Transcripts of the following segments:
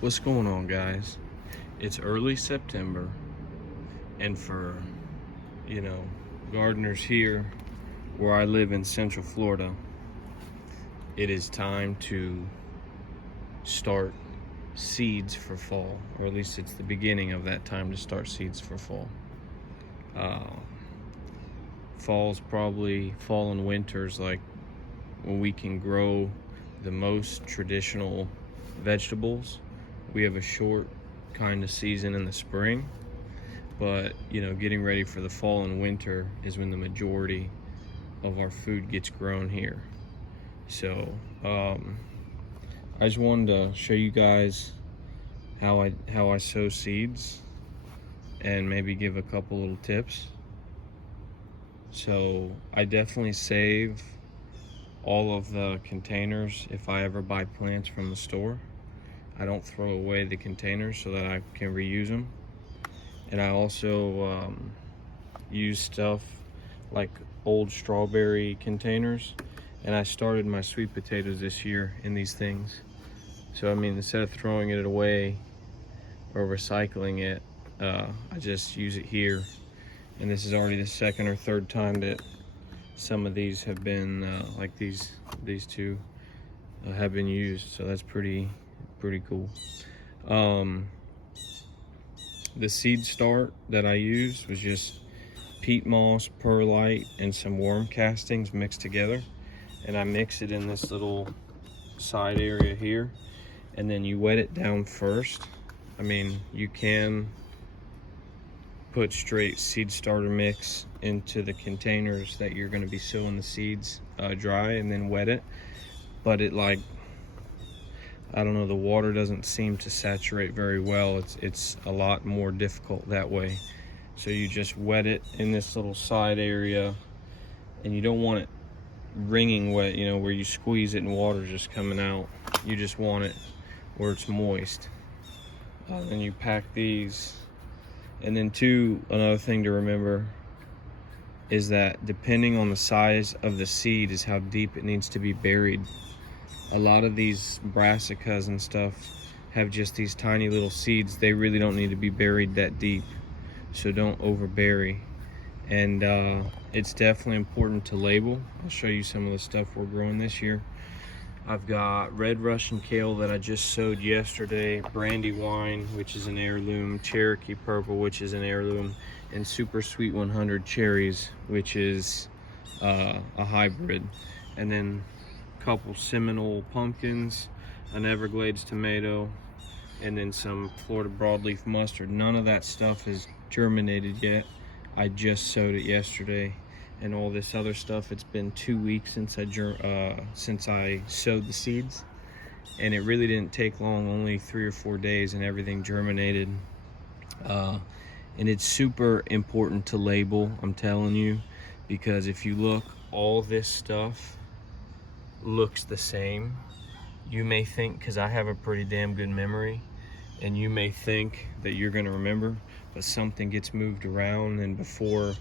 What's going on, guys? It's early September, and for, you know, gardeners here where I live in Central Florida, it is time to start seeds for fall, or at least it's the beginning of that time to start seeds for fall. Fall and winter's like when we can grow the most traditional vegetables. We have a short kind of season in the spring, but getting ready for the fall and winter is when the majority of our food gets grown here. So I just wanted to show you guys how I sow seeds and maybe give a couple little tips. So I definitely save all of the containers if I ever buy plants from the store. I don't throw away the containers so that I can reuse them. And I also use stuff like old strawberry containers. And I started my sweet potatoes this year in these things. So I mean, instead of throwing it away or recycling it, I just use it here. And this is already the second or third time that some of these have been like these two have been used. So that's pretty cool. The seed start that I used was just peat moss, perlite, and some worm castings mixed together, and I mix it in this little side area here, and then you wet it down first. I mean, you can put straight seed starter mix into the containers that you're going to be sowing the seeds dry and then wet it, but I don't know, the water doesn't seem to saturate very well. It's a lot more difficult that way. So you just wet it in this little side area, and you don't want it wringing wet, where you squeeze it and water just coming out. You just want it where it's moist. Then you pack these. And then another thing to remember is that depending on the size of the seed is how deep it needs to be buried. A lot of these brassicas and stuff have just these tiny little seeds. They really don't need to be buried that deep, so don't overbury. And it's definitely important to label. I'll show you some of the stuff we're growing this year. I've got red Russian kale that I just sowed yesterday, Brandywine, which is an heirloom, Cherokee purple, which is an heirloom, and super sweet 100 cherries, which is a hybrid. And then couple Seminole pumpkins, an Everglades tomato, and then some Florida broadleaf mustard. None of that stuff is germinated yet. I just sowed it yesterday. And all this other stuff, it's been 2 weeks since I sowed the seeds, and it really didn't take long, only 3 or 4 days, and everything germinated. And it's super important to label, I'm telling you, because if you look, all this stuff looks the same. You may think, because I have a pretty damn good memory, and you may think that you're going to remember, but something gets moved around, and before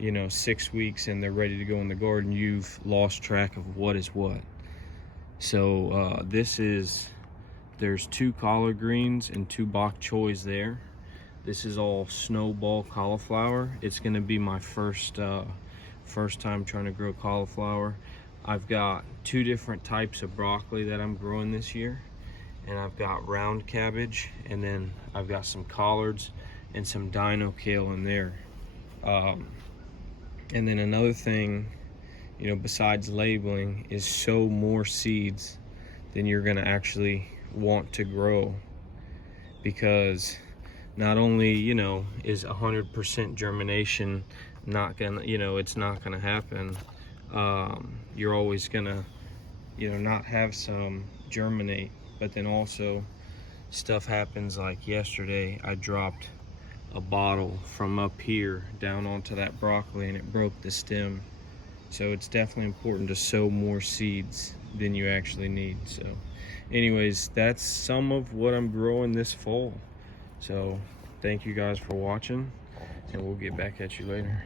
6 weeks and they're ready to go in the garden, you've lost track of what is what. So there's 2 collard greens and 2 bok choys there. This is all snowball cauliflower. It's going to be my first time trying to grow cauliflower. I've got 2 different types of broccoli that I'm growing this year, and I've got round cabbage, and then I've got some collards and some dino kale in there. And then another thing, besides labeling, is sow more seeds than you're gonna actually want to grow, because not only is 100% germination not gonna, it's not gonna happen. You're always gonna not have some germinate, but then also stuff happens. Like yesterday, I dropped a bottle from up here down onto that broccoli, and it broke the stem. So it's definitely important to sow more seeds than you actually need. So anyways, that's some of what I'm growing this fall. So thank you guys for watching, and we'll get back at you later.